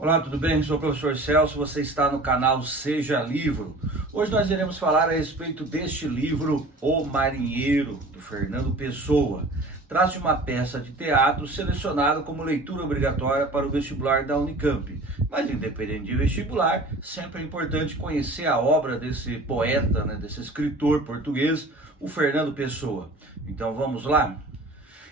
Olá, tudo bem? Sou o professor Celso, você está no canal Seja Livro. Hoje nós iremos falar a respeito deste livro, O Marinheiro, do Fernando Pessoa. Trata de uma peça de teatro selecionada como leitura obrigatória para o vestibular da Unicamp. Mas independente de vestibular, sempre é importante conhecer a obra desse poeta, desse escritor português, o Fernando Pessoa. Então vamos lá?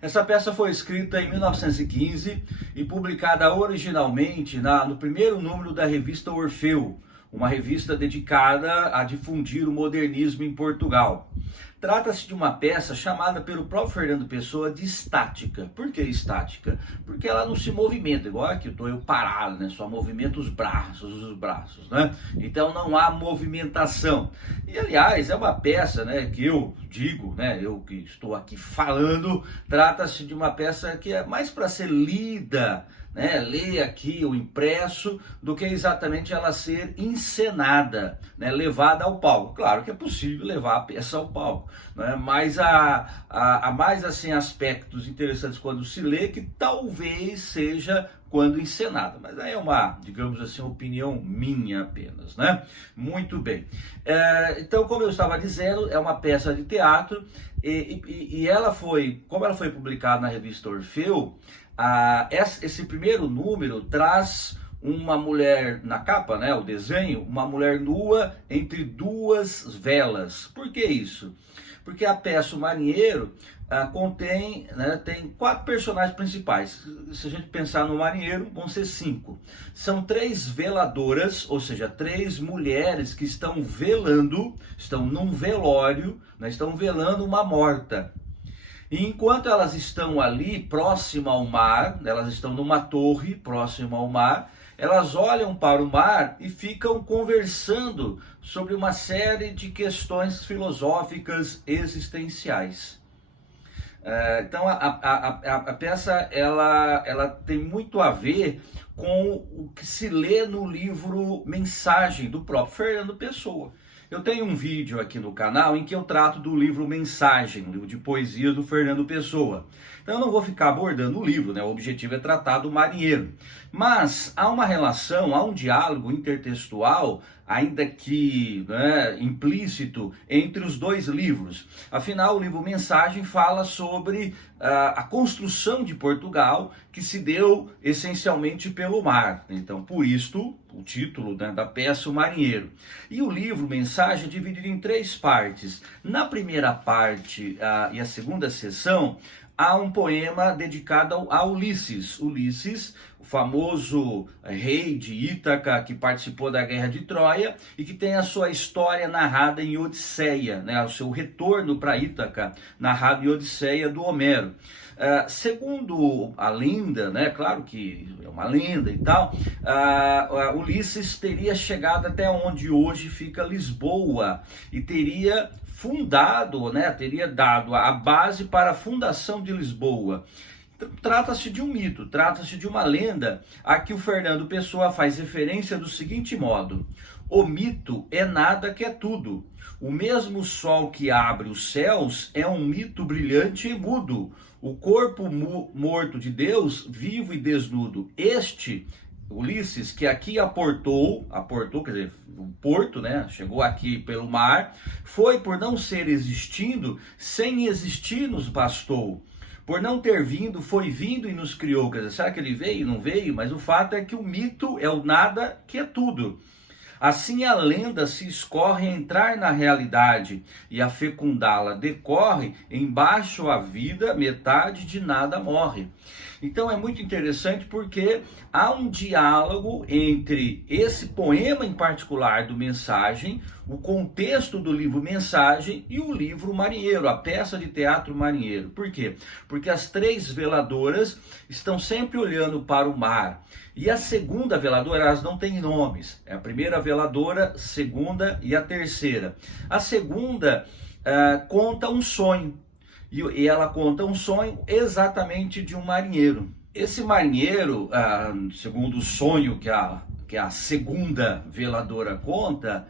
Essa peça foi escrita em 1915 e publicada originalmente no primeiro número da revista Orfeu, uma revista dedicada a difundir o modernismo em Portugal. Trata-se de uma peça chamada pelo próprio Fernando Pessoa de estática. Por que estática? Porque ela não se movimenta, igual aqui, estou eu parado, só movimento os braços, né? Então não há movimentação. E aliás, é uma peça, que eu digo, eu que estou aqui falando, trata-se de uma peça que é mais para ser lida, ler aqui o impresso, do que exatamente ela ser encenada, levada ao palco. Claro que é possível levar a peça ao palco, mas há mais assim aspectos interessantes quando se lê que talvez seja quando encenada, mas aí é uma, digamos assim, opinião minha apenas, Muito bem. Então, como eu estava dizendo, é uma peça de teatro e ela foi, como ela foi publicada na revista Orfeu, esse primeiro número traz uma mulher na capa, o desenho, uma mulher nua entre duas velas. Por que isso? Porque a peça O Marinheiro tem 4 personagens principais. Se a gente pensar no marinheiro, vão ser 5. São 3 veladoras, ou seja, 3 mulheres que estão velando, estão num velório, estão velando uma morta. E enquanto elas estão ali próxima ao mar, elas estão numa torre próxima ao mar, elas olham para o mar e ficam conversando sobre uma série de questões filosóficas existenciais. Então a peça ela tem muito a ver com o que se lê no livro Mensagem, do próprio Fernando Pessoa. Eu tenho um vídeo aqui no canal em que eu trato do livro Mensagem, um livro de poesia do Fernando Pessoa. Então eu não vou ficar abordando o livro, o objetivo é tratar do marinheiro. Mas há uma relação, há um diálogo intertextual, ainda que implícito, entre os dois livros. Afinal, o livro Mensagem fala sobre a construção de Portugal, que se deu essencialmente pelo mar. Então, por isto, o título da peça O Marinheiro. E o livro Mensagem é dividido em 3 partes. Na primeira parte e a segunda seção, há um poema dedicado a Ulisses. Ulisses, o famoso rei de Ítaca, que participou da Guerra de Troia e que tem a sua história narrada em Odisseia, o seu retorno para Ítaca, narrado em Odisseia do Homero. Segundo a lenda, claro que é uma lenda e tal, Ulisses teria chegado até onde hoje fica Lisboa e teria fundado, teria dado a base para a fundação de Lisboa. Trata-se de um mito, trata-se de uma lenda a que o Fernando Pessoa faz referência do seguinte modo: o mito é nada que é tudo. O mesmo sol que abre os céus é um mito brilhante e mudo. O corpo morto de Deus, vivo e desnudo. Este Ulisses, que aqui aportou, quer dizer, o porto, chegou aqui pelo mar, foi por não ser existindo, sem existir nos bastou. Por não ter vindo, foi vindo e nos criou. Quer dizer, será que ele veio? Não veio, mas o fato é que o mito é o nada que é tudo. Assim a lenda se escorre a entrar na realidade e a fecundá-la decorre, embaixo a vida, metade de nada morre. Então é muito interessante porque há um diálogo entre esse poema em particular do Mensagem, o contexto do livro Mensagem e o livro Marinheiro, a peça de teatro Marinheiro. Por quê? Porque as 3 veladoras estão sempre olhando para o mar. E a segunda veladora, elas não têm nomes. É a primeira veladora, segunda e a terceira. A segunda conta um sonho. E ela conta um sonho exatamente de um marinheiro. Esse marinheiro, segundo o sonho que a segunda veladora conta,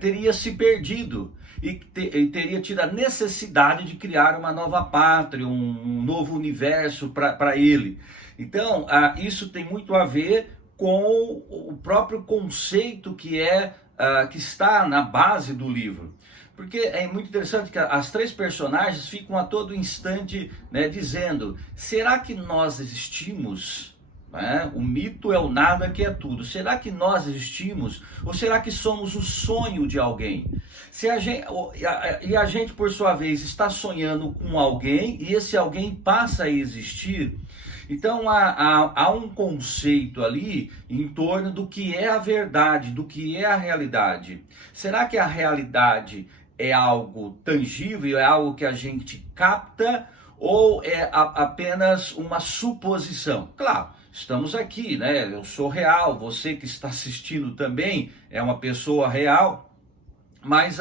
teria se perdido e teria tido a necessidade de criar uma nova pátria, um novo universo para ele. Então, isso tem muito a ver com o próprio conceito que está na base do livro. Porque é muito interessante que as três personagens ficam a todo instante, né, dizendo: será que nós existimos? O mito é o nada que é tudo. Será que nós existimos? Ou será que somos o sonho de alguém? E a gente, por sua vez, está sonhando com alguém e esse alguém passa a existir. Então há um conceito ali em torno do que é a verdade, do que é a realidade. Será que a realidade é algo tangível, é algo que a gente capta, ou é apenas uma suposição? Claro, estamos aqui, né? Eu sou real, você que está assistindo também é uma pessoa real, mas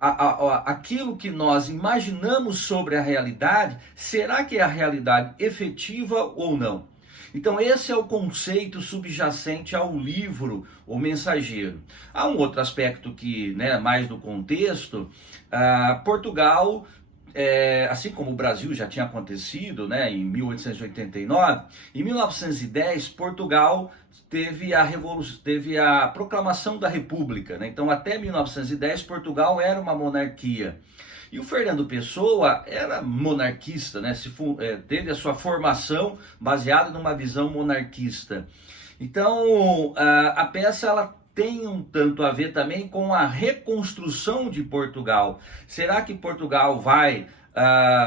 aquilo que nós imaginamos sobre a realidade, será que é a realidade efetiva ou não? Então esse é o conceito subjacente ao livro O Mensageiro. Há um outro aspecto que, né, mais do contexto, Portugal, assim como o Brasil já tinha acontecido, né, em 1889, em 1910 Portugal teve a proclamação da República, né? Então até 1910 Portugal era uma monarquia. E o Fernando Pessoa era monarquista, né? Teve a sua formação baseada numa visão monarquista. Então, a peça ela tem um tanto a ver também com a reconstrução de Portugal. Será que Portugal vai,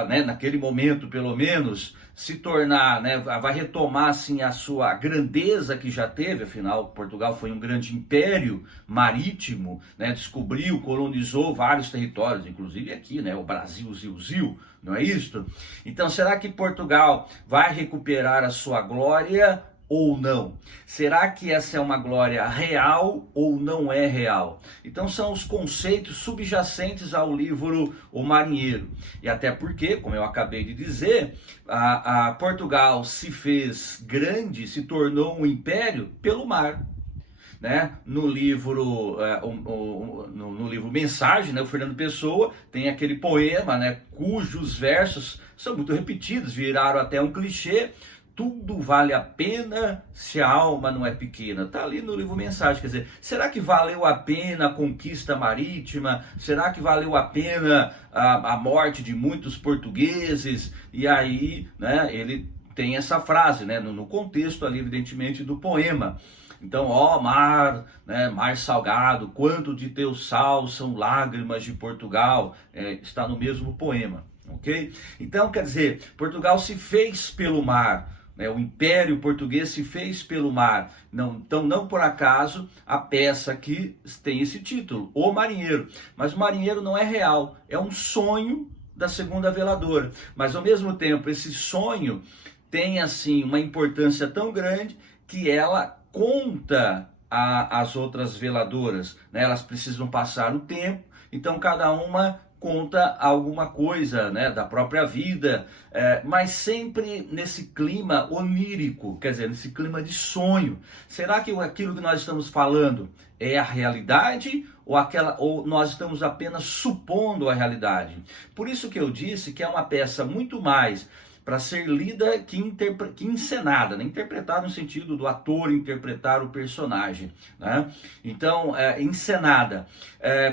né, naquele momento pelo menos, se tornar, né, vai retomar assim a sua grandeza que já teve? Afinal, Portugal foi um grande império marítimo, né, descobriu, colonizou vários territórios, inclusive aqui, né, o Brasil, Zil, não é isso? Então, será que Portugal vai recuperar a sua glória ou não? Será que essa é uma glória real ou não é real? Então são os conceitos subjacentes ao livro O Marinheiro. E até porque, como eu acabei de dizer, a Portugal se fez grande, se tornou um império pelo mar. Né? No livro Mensagem, né, o Fernando Pessoa tem aquele poema, né, cujos versos são muito repetidos, viraram até um clichê: tudo vale a pena se a alma não é pequena. Está ali no livro Mensagem. Quer dizer, será que valeu a pena a conquista marítima? Será que valeu a pena a morte de muitos portugueses? E aí, né, ele tem essa frase, né, no contexto ali, evidentemente, do poema. Então, ó mar, né, mar salgado, quanto de teu sal são lágrimas de Portugal, está no mesmo poema, ok? Então, quer dizer, Portugal se fez pelo mar, né, o Império Português se fez pelo mar. Não, então, não por acaso a peça aqui tem esse título, O Marinheiro. Mas o marinheiro não é real, é um sonho da segunda veladora. Mas, ao mesmo tempo, esse sonho tem, assim, uma importância tão grande que ela conta as outras veladoras, né? Elas precisam passar o tempo, então cada uma conta alguma coisa, né, da própria vida, mas sempre nesse clima onírico, quer dizer, nesse clima de sonho. Será que aquilo que nós estamos falando é a realidade ou nós estamos apenas supondo a realidade? Por isso que eu disse que é uma peça muito mais para ser lida que encenada, né? Interpretada no sentido do ator interpretar o personagem, né? Então, encenada.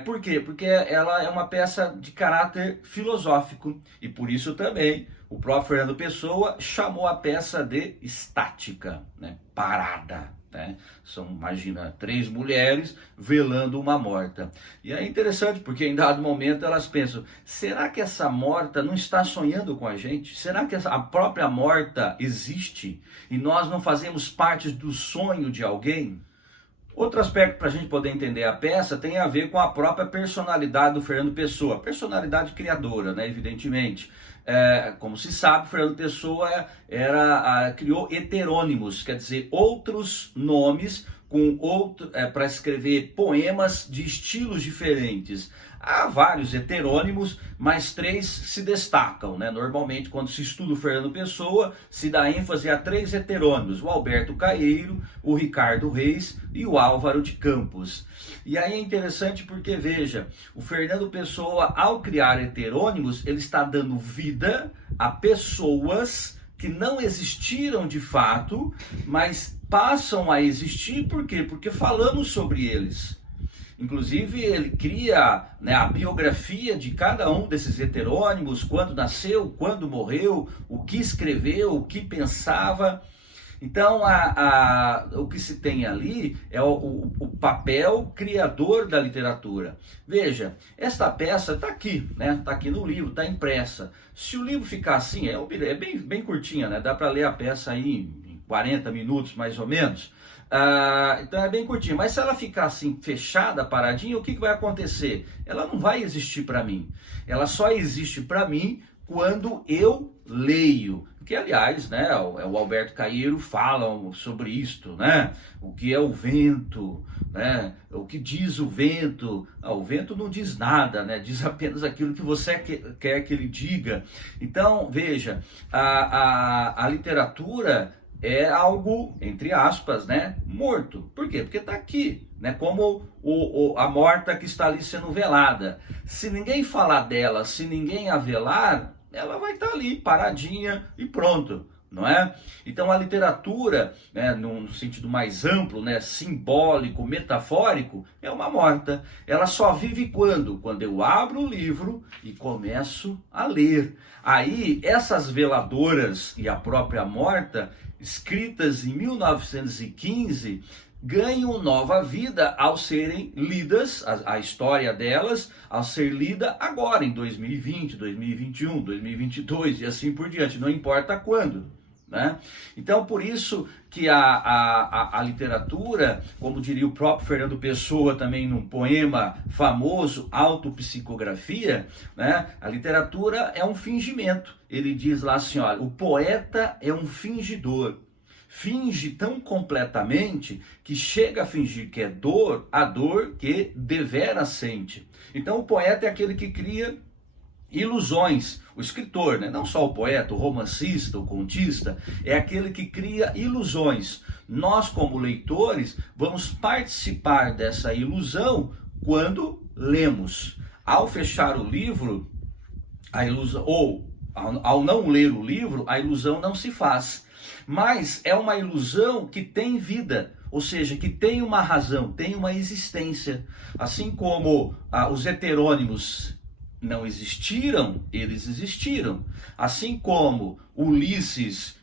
Por quê? Porque ela é uma peça de caráter filosófico e por isso também o próprio Fernando Pessoa chamou a peça de estática, né? Parada. Né? Imagina, 3 mulheres velando uma morta. E é interessante porque em dado momento elas pensam: será que essa morta não está sonhando com a gente? Será que a própria morta existe e nós não fazemos parte do sonho de alguém? Outro aspecto para a gente poder entender a peça tem a ver com a própria personalidade do Fernando Pessoa, personalidade criadora, né, evidentemente. Como se sabe, Fernando Pessoa criou heterônimos, quer dizer, outros nomes para escrever poemas de estilos diferentes. Há vários heterônimos, mas 3 se destacam, né? Normalmente, quando se estuda o Fernando Pessoa, se dá ênfase a 3 heterônimos: o Alberto Caeiro, o Ricardo Reis e o Álvaro de Campos. E aí é interessante porque, veja, o Fernando Pessoa, ao criar heterônimos, ele está dando vida a pessoas que não existiram de fato, mas passam a existir, por quê? Porque falamos sobre eles. Inclusive, ele cria, né, a biografia de cada um desses heterônimos, quando nasceu, quando morreu, o que escreveu, o que pensava. Então, o que se tem ali é o papel criador da literatura. Veja, esta peça está aqui, né? Está aqui no livro, está impressa. Se o livro ficar assim, é bem curtinha, né? Dá para ler a peça aí em 40 minutos, mais ou menos. Então é bem curtinho, mas se ela ficar assim fechada, paradinha, o que vai acontecer? Ela não vai existir para mim. Ela só existe para mim quando eu leio. Que, aliás, né, o Alberto Caeiro fala sobre isto, né? O que é o vento, né? O que diz o vento? O vento não diz nada, né? Diz apenas aquilo que você quer que ele diga. Então, veja, a literatura é algo, entre aspas, né, morto. Por quê? Porque está aqui, né, como a morta que está ali sendo velada. Se ninguém falar dela, se ninguém a velar, ela vai estar ali paradinha e pronto, não é? Então a literatura, né, num sentido mais amplo, né, simbólico, metafórico, é uma morta. Ela só vive quando? Quando eu abro o livro e começo a ler. Aí essas veladoras e a própria morta, escritas em 1915, ganham nova vida ao serem lidas, a história delas, ao ser lida agora, em 2020, 2021, 2022 e assim por diante, não importa quando, né? Então, por isso que a literatura, como diria o próprio Fernando Pessoa também num poema famoso, Autopsicografia, né? A literatura é um fingimento. Ele diz lá assim, olha, o poeta é um fingidor. Finge tão completamente que chega a fingir que é dor, a dor que devera sente. Então o poeta é aquele que cria ilusões. O escritor, né? Não só o poeta, o romancista, o contista, é aquele que cria ilusões. Nós, como leitores, vamos participar dessa ilusão quando lemos. Ao fechar o livro, a ilusão, ou ao não ler o livro, a ilusão não se faz. Mas é uma ilusão que tem vida, ou seja, que tem uma razão, tem uma existência. Assim como os heterônimos não existiram, eles existiram. Assim como Ulisses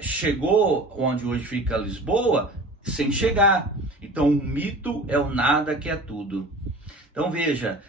chegou onde hoje fica Lisboa, sem chegar. Então o mito é o nada que é tudo. Então veja,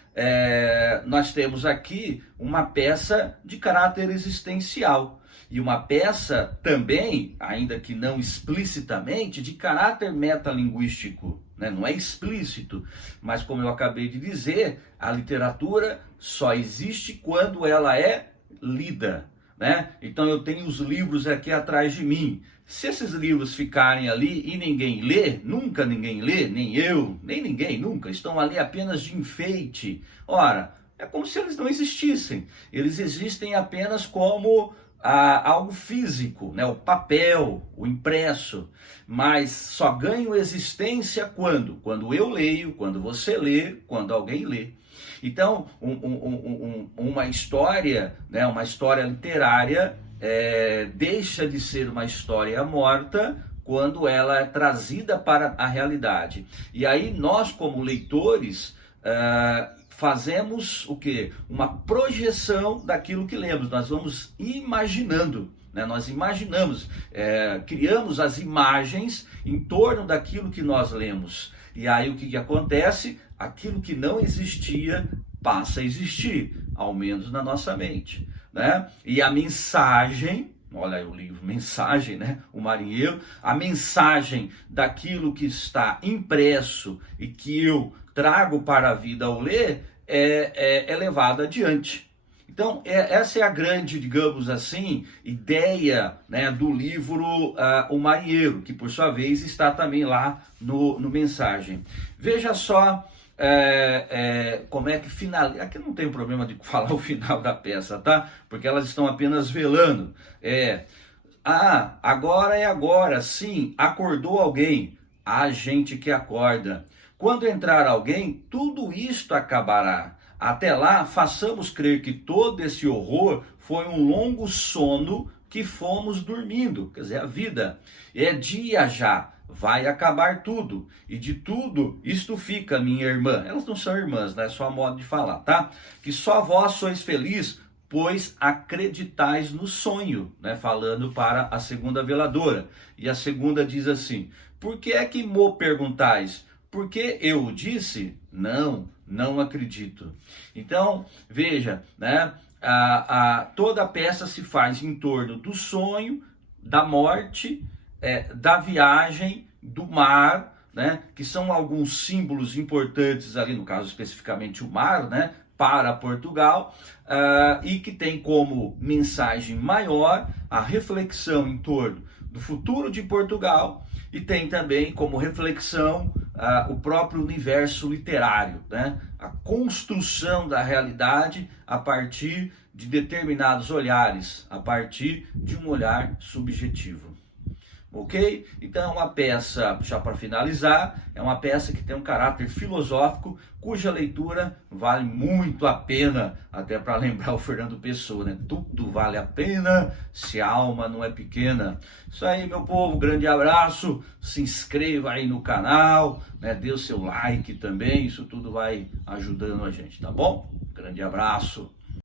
nós temos aqui uma peça de caráter existencial. E uma peça também, ainda que não explicitamente, de caráter metalinguístico, né? Não é explícito, mas como eu acabei de dizer, a literatura só existe quando ela é lida, né? Então eu tenho os livros aqui atrás de mim. Se esses livros ficarem ali e ninguém lê, nunca ninguém lê, nem eu, nem ninguém, nunca, estão ali apenas de enfeite. Ora, é como se eles não existissem. Eles existem apenas como algo físico, né? O papel, o impresso, mas só ganho existência quando? Quando eu leio, quando você lê, quando alguém lê. Então, uma história, né? Uma história literária deixa de ser uma história morta quando ela é trazida para a realidade. E aí nós, como leitores, fazemos o quê? Uma projeção daquilo que lemos. Nós vamos imaginando, né? Nós imaginamos, criamos as imagens em torno daquilo que nós lemos. E aí o que acontece? Aquilo que não existia passa a existir, ao menos na nossa mente, né? E a mensagem, olha aí o livro, Mensagem, né? O Marinheiro, a mensagem daquilo que está impresso e que eu trago para a vida ao ler é levado adiante. Então, essa é a grande, digamos assim, ideia, né, do livro O Marinheiro, que por sua vez está também lá no Mensagem. Veja só como é que finaliza. Aqui não tem problema de falar o final da peça, tá? Porque elas estão apenas velando. Agora é agora, sim, acordou alguém. Há gente que acorda. Quando entrar alguém, tudo isto acabará. Até lá, façamos crer que todo esse horror foi um longo sono que fomos dormindo. Quer dizer, a vida é dia já, vai acabar tudo, e de tudo isto fica, minha irmã. Elas não são irmãs, né? É só modo de falar, tá? Que só vós sois feliz, pois acreditais no sonho, né? Falando para a segunda veladora. E a segunda diz assim: por que é que mo perguntais? Porque eu disse? Não acredito. Então, veja, né? Toda a peça se faz em torno do sonho, da morte, da viagem, do mar, né? Que são alguns símbolos importantes ali, no caso especificamente o mar, né? Para Portugal, e que tem como mensagem maior a reflexão em torno do futuro de Portugal, e tem também como reflexão o próprio universo literário, né? A construção da realidade a partir de determinados olhares, a partir de um olhar subjetivo. Ok? Então é uma peça, já para finalizar, é uma peça que tem um caráter filosófico, cuja leitura vale muito a pena, até para lembrar o Fernando Pessoa, né? Tudo vale a pena se a alma não é pequena. Isso aí, meu povo, grande abraço, se inscreva aí no canal, né? Dê o seu like também, isso tudo vai ajudando a gente, tá bom? Grande abraço.